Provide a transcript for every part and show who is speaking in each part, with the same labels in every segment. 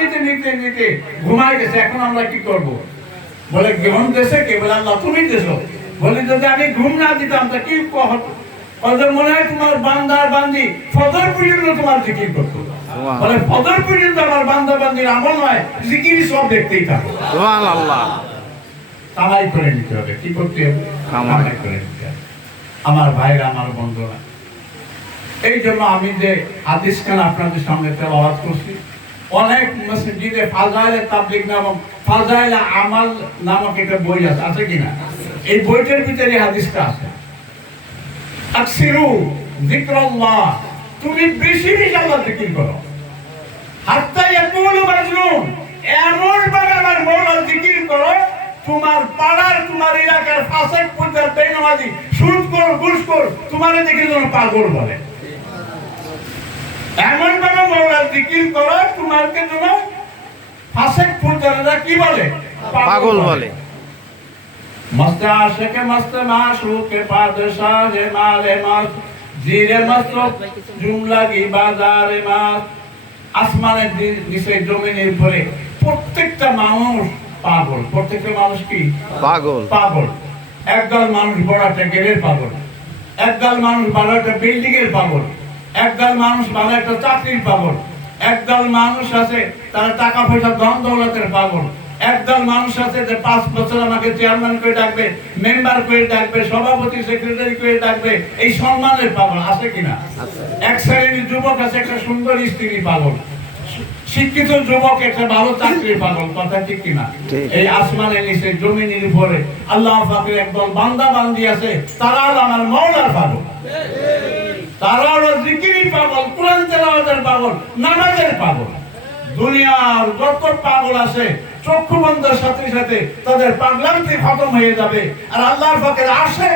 Speaker 1: নিতে নিতে নিতে ঘুমাই গেছে এখন আমরা কি করব? বলে কেমন দেশে কে বলে আল্লাহ তুমি দেশো বলে যদি আমি ঘুম না দিতাম তা কি মনে হয় তোমার বান্দার বান্দি ফজর পর্যন্ত তোমার জিকির করতো? বলে ফজর পর্যন্ত আমার বান্দা বান্দির আমল নয় জিকির সব দেখতেই থাকো।
Speaker 2: সুবহানাল্লাহ।
Speaker 1: কামাই করে নিতে হবে কি করতে হবে?
Speaker 2: কামাই।
Speaker 1: কামাই করে নিতে হবে। আমার ভাইরা আমার বন্ধুরা এই জন্য আমি যে হাদিস খান আপনাদের সামনে তেলাওয়াত করছি অনেক মসজিদে ফাজাইলে তাবলিগ নামক, ফাজাইলে আমাল নামক একটা বই আছে আছে কিনা? এই বইটার ভিতরে হাদিসটা আছে। আকসিরু যিকরাল্লাহ, তুমি বেশি বেশি আল্লাহ জিকির করো। হাত্তা ইয়াকুলু মাজনুন, এমন ভাবে আমার মৌলা জিকির করো, তোমার পাড়ার, তোমার এলাকার ফাসেক পূজার বেনমাজি সুদ কর, ঘুষ কর, তোমার দেখে যেন পাগল বলে। এমন ভাবে মৌলার জিকির করো তোমারকে যেন ফাঁসেক পূজারা কি বলে?
Speaker 2: পাগল বলে।
Speaker 1: মস্ত আশেকে মস্ত মাশুকে পাদশাহে মালে মাস জিরে মস্ত জুমলা কি বাজারে মাস। আসমানের নিচে জমিনের উপরে প্রত্যেকটা মানুষ পাগল। প্রত্যেকটা মানুষ কি?
Speaker 2: পাগল।
Speaker 1: পাগল। একদল মানুষ বড় গেলের পাগল। একদল মানুষ বড় একটা বিল্ডিং এর পাগল। একদল মানুষ ভালো একটা চাকরির পাগল। একদল মানুষ আছে তারা টাকা পয়সা ধন দৌলতের পাগল। একদল মানুষ আছে যে পাঁচ বছর আমাকে চেয়ারম্যান করে ডাকবে মেম্বার করে ডাকবে সভাপতি সেক্রেটারি করে ডাকবে এই সম্মানের পাগল আছে কিনা? এক শ্রেণির যুবক আছে একটা সুন্দর স্ত্রী পাগল। শিক্ষিত যুবক একটা ভালো চাকরির পাগল কথা ঠিক কিনা? এই আসমানের নিচে জমিনের উপরে আল্লাহ একদল বান্দা বান্দি আছে তারা আমার মৌলার পাগল। তারা হলো জিকিরি পাগল কোরআন তেলাওয়াতের পাগল নামাজের পাগল। দুনিয়ার যত পাগল আছে চক্ষু বন্ধের সাথে সাথে তাদের পাগলান্তি খতম হয়ে যাবে। আর আল্লাহর পাকের আসে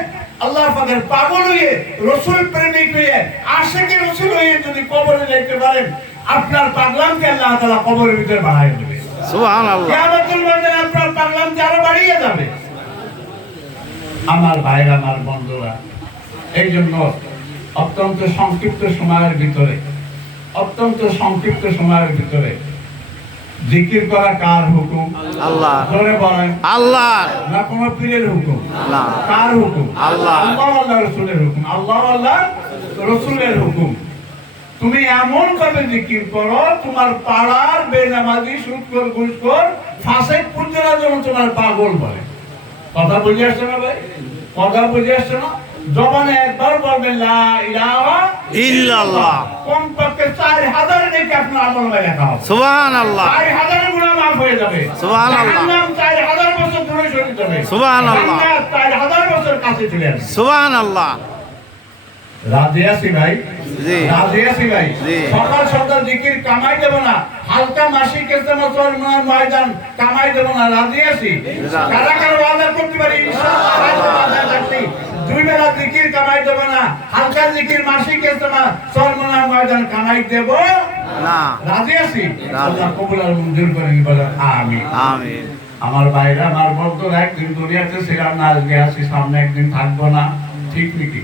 Speaker 1: আল্লাহর পাকের পাগল হয়ে রসুল প্রেমিক হয়ে আশেকে রসুল হয়ে যদি কবরে দেখতে পারেন আপনার পাগলামকে আল্লাহ তাআলা কবরের ভিতরে বাড়াই দেবে। আপনার পাগলামকে আরও বাড়িয়ে যাবে। আমার ভাইরা আমার বন্ধুরা এই জন্য অত্যন্ত সংক্ষিপ্ত সময়ের ভিতরে অত্যন্ত সংক্ষিপ্ত সময়ের ভিতরে। জিকির করা কার হুকুম?
Speaker 2: আল্লাহ।
Speaker 1: ধরে বলেন
Speaker 2: আল্লাহ।
Speaker 1: না কোনো পীরের হুকুম। কার হুকুম?
Speaker 2: আল্লাহ।
Speaker 1: আল্লাহ আল্লাহ রসুলের হুকুম। আল্লাহ আল্লাহ রসুলের হুকুম। তুমি এমন ভাবে জিকির করো তোমার পাড়ার বেনামাজি সুৎকর ঘুষকর ফাঁসে পুজোরা যেমন তোমার পাগল বলে। কথা বুঝে আসছে না ভাই? কথা বুঝে আসছে না? জবানে একবার বলবেন লা ইলাহা
Speaker 2: ইল্লাল্লাহ।
Speaker 1: কমপক্ষে চার হাজার নেকি আপনার আমল লেখা হবে
Speaker 2: সুবহানাল্লাহ।
Speaker 1: চার হাজার গুণা হয়ে যাবে।
Speaker 2: সুবহানাল্লাহ।
Speaker 1: জাহান্নাম চার হাজার বছর দূরে সরে যাবে
Speaker 2: সুবহানাল্লাহ।
Speaker 1: জান্নাত চার হাজার বছর কাছে চলে
Speaker 2: সুবহানাল্লাহ।
Speaker 1: রাজি আছি ভাই?
Speaker 2: জি।
Speaker 1: রাজি আছি ভাই? সকাল সকাল জিকির কামাই দেব না হালকা মাসিক ইস্তেমা ময়দান কামাই দেব না রাজি আছি? কারা কারা ওয়াদা করতে পারি ইনশাআল্লাহ। দুই বেলা জিকির কামাই দেব না। হালকা জিকির মাসিক ইস্তেমা চরমার ময়দান কামাই দেব
Speaker 2: না।
Speaker 1: রাজি আছি? আল্লাহ কবুল আর মঞ্জুর করে বলেন আমিন।
Speaker 2: আমিন।
Speaker 1: আমার ভাইরা আমার বলতো একদিন দুনিয়াতে ছিলাম না আজকে আসি সামনে একদিন থাকব না। ঠিক নাকি?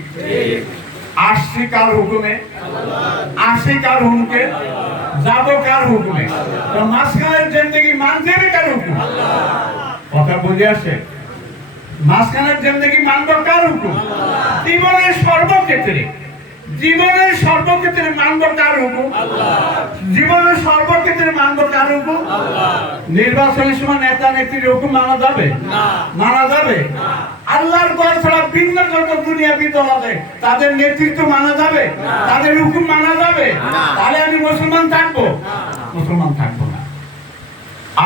Speaker 1: আসছি কার হুকুমে? আসি কার হুকুমে? যাব কার হুকুমে? তো মাঝখানের জিন্দগি মানতে কার হুকুম? কথা বুঝে আসে? মাঝখানের জিন্দগি মানব জীবনের সর্বক্ষেত্রে জীবনের সর্বক্ষেত্রে মানব কার হুকুম জীবনের সর্বক্ষেত্রে মানব কার হুকুম নির্বাচনের সময় নেতা নেত্রীর হুকুম মানা যাবে? মানা যাবে? আল্লাহর দল ছাড়া ভিন্ন যত দুনিয়া তাদের নেতৃত্ব মানা যাবে? তাদের হুকুম মানা যাবে? তাহলে আমি মুসলমান থাকব? মুসলমান থাকব না।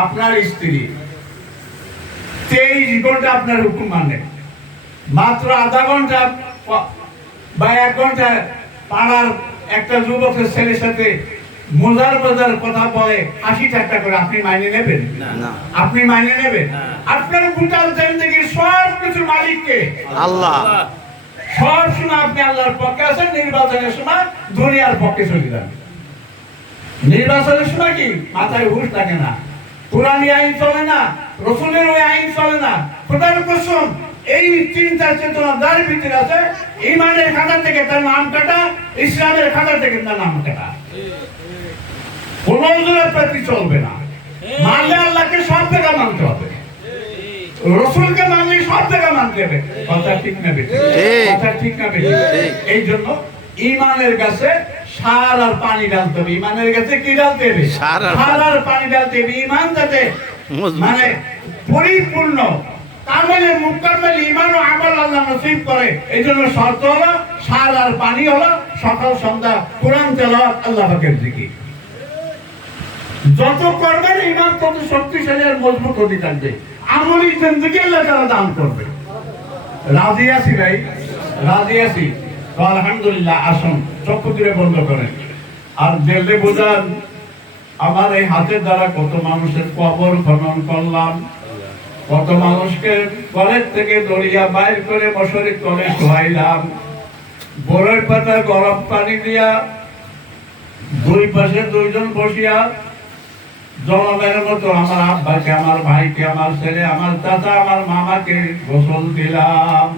Speaker 1: আপনার স্ত্রী তেইশ ঘণ্টা আপনার হুকুম মানে মাত্র আধা ঘণ্টা বা এক ঘণ্টা পাড়ার একটা যুবকের ছেলের সাথে মজার মজার কথা বলে হাসি ঠাট্টা করে আপনি মাইনে নেবেন? আপনি মাইনে নেবেন? আপনার গোটাল জিন্দগি সব কিছু মালিককে?
Speaker 2: আল্লাহ।
Speaker 1: সব সময় আপনি আল্লাহর পক্ষে আছেন নির্বাচনের সময় দুনিয়ার পক্ষে চলে যান। নির্বাচনের সময় কি? মাথায় হুশ থাকে না। পুরানি আইন চলে না রসুলের ওই আইন চলে না। খোদার কসম এই চিন্তা চেতনা যার ভিতরে আছে ইমানের খাতা থেকে তার নাম কাটা ইসলামের খাতা থেকে তার নাম কাটা। কোন প্রতি চলবে না। মানলে আল্লাহকে সব জায়গা মানতে হবে। রসুলকে মানলে সব জায়গা মানতে হবে। কথা ঠিক না বেশি কথা ঠিক না বেশি এই জন্য ইমানের কাছে সার আর পানি ডালতে হবে। ইমানের কাছে কি ডালতে হবে?
Speaker 2: সার আর-
Speaker 1: পানি। ডালতে হবে। ইমান যাতে মানে পরিপূর্ণ ইমান ও আমল আল্লাহ নসিব করে। এই জন্য শর্ত হলো, সার আর পানি হলো, সকাল, সন্ধ্যা, কোরআন আল্লাহ যত করবেন ইমান তত শক্তিশালী আর মজবুত হতে থাকবে। আমলি জিন্দগি আল্লাহ তারা দান করবে। রাজি আছি ভাই? রাজি আছি? আলহামদুলিল্লাহ, আসুন চক্ষু বন্ধ করেন। আর বোঝান, আমার এই হাতের দ্বারা কত মানুষের কবর খনন করলাম। কত মানুষকে কলের থেকে দড়িয়া বাইর করে মশারি তলে শোয়াইলাম বরের পাতা গরম পানি দিয়া দুই পাশে দুইজন বসিয়া জনমের মতো আমার আব্বাকে আমার ভাইকে আমার ছেলে আমার চাচা আমার মামাকে গোসল দিলাম।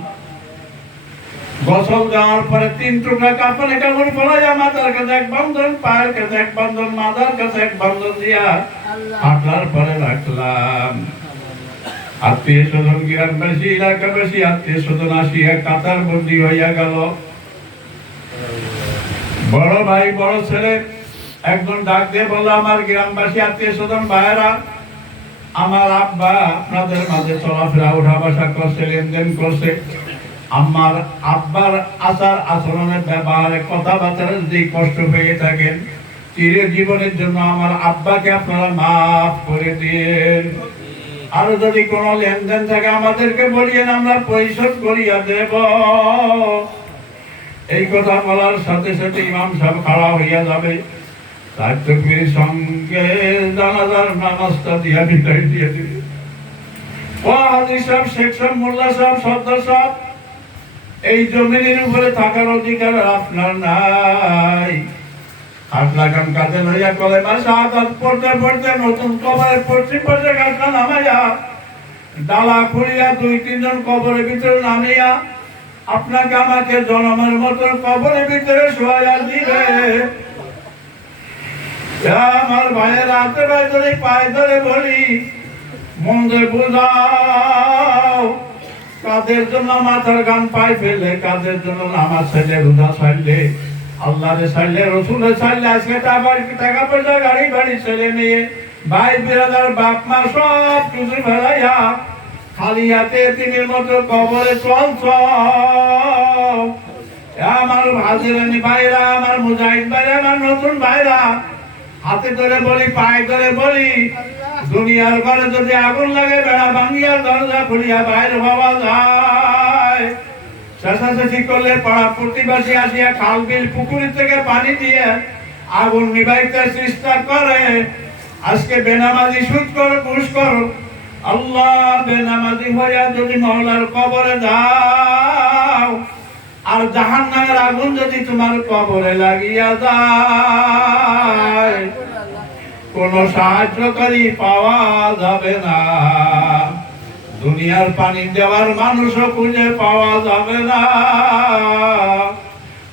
Speaker 1: গোসল দেওয়ার পরে তিন টুকরা কাপড়ে কাপড় পরে মাথার কাছে এক বন্ধন পায়ের কাছে এক বন্ধন মাথার কাছে এক বন্ধন দিয়া হাঁটার পরে রাখলাম। আত্মীয় স্বজন গ্রামবাসী এলাকাবাসী আত্মীয় স্বজন আসিয়া কাতার বন্দি হইয়া গেল। বড় ভাই, বড় ছেলে, একজন ডাক দিয়ে বলল, আমার গ্রামবাসী, আত্মীয় স্বজন, ভাইয়েরা, আমার আব্বা আপনাদের মাঝে চলাফেরা উঠা বসা করছে, লেনদেন করছে। আমার আব্বার আচার আচরণের ব্যবহারে কথাবার্তার যদি কষ্ট পেয়ে থাকেন চির জীবনের জন্য আমার আব্বাকে আপনারা মাফ করে দিন। আরও যদি কোনো লেনদেন থাকে, আমাদেরকে বলিয়েন, আমরা পরিশোধ করিয়া দেব। এই কথা বলার সাথে সাথে ইমাম সাহেব খাড়া হইয়া যাবে। তার তকবির সঙ্গে জানাজার নামাজটা দিয়া বিদায় দিয়ে দিবে। সাহেব, শেখ সাহেব, মোল্লা সাহেব, সর্দার সাহেব, এই জমিনের উপরে থাকার অধিকার আপনার নাই। কাজে কলে পড়তে পড়তে নতুন পশ্চিম নামাইয়া ডালা দুই তিনজন কবরের ভিতরে নামিয়া আপনাকে আমাকে জনমের মতন কবরের ভিতরে শোয়া দিবে। আমার ভাইয়ের হাতে ভাই ধরে, পায়ে ধরে বলি মন্দে বুঝাও, কাদের জন্য মাথার গান পাই ফেলে, কাদের জন্য নামাজ ছেলে রোজা ছাড়লে? আল্লাহরে ছাড়লে রসুলের ছাড়লে আজকে টাকা টাকা পয়সা, গাড়ি বাড়ি, ছেলে নিয়ে ভাই বিরাদার বাপ মা, সব কিছু ফেলাইয়া খালি হাতে তিনের মতো কবরে চলছ আমার হাজিরানি ভাইরা, আমার মুজাহিদ ভাইরা, আমার নতুন ভাইরা, হাতে ধরে বলি, পায়ে ধরে বলি, দুনিয়ার ঘরে যদি আগুন লাগে, বেড়া ভাঙিয়া দরজা খুলিয়া বাইরে হওয়া যায়। চেঁচাচেঁচি করলে পাড়া প্রতিবাসী আসিয়া খাল বিল পুকুরি থেকে পানি দিয়ে আগুন নিবাইতে চেষ্টা করে। আজকে বেনামাজি সুদ করো, ঘুষ করো। আল্লাহ বেনামাজি হইয়া যদি মহলার কবরে যাও, আর জাহান নামের আগুন যদি তোমার কবরে লাগিয়া যায়, কোন সাহায্যকারী পাওয়া যাবে না। দুনিয়ার পানি দেওয়ার মানুষও খুঁজে পাওয়া যাবে না।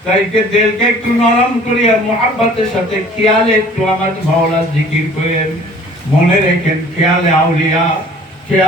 Speaker 1: তাইকে দিলকে একটু নরম করিয়া মোহাব্বতের সাথে খেয়ালে একটু আমার মাওলা জিকির করেন। মনে রেখেন খেয়ালে আউলিয়া, খেয়াল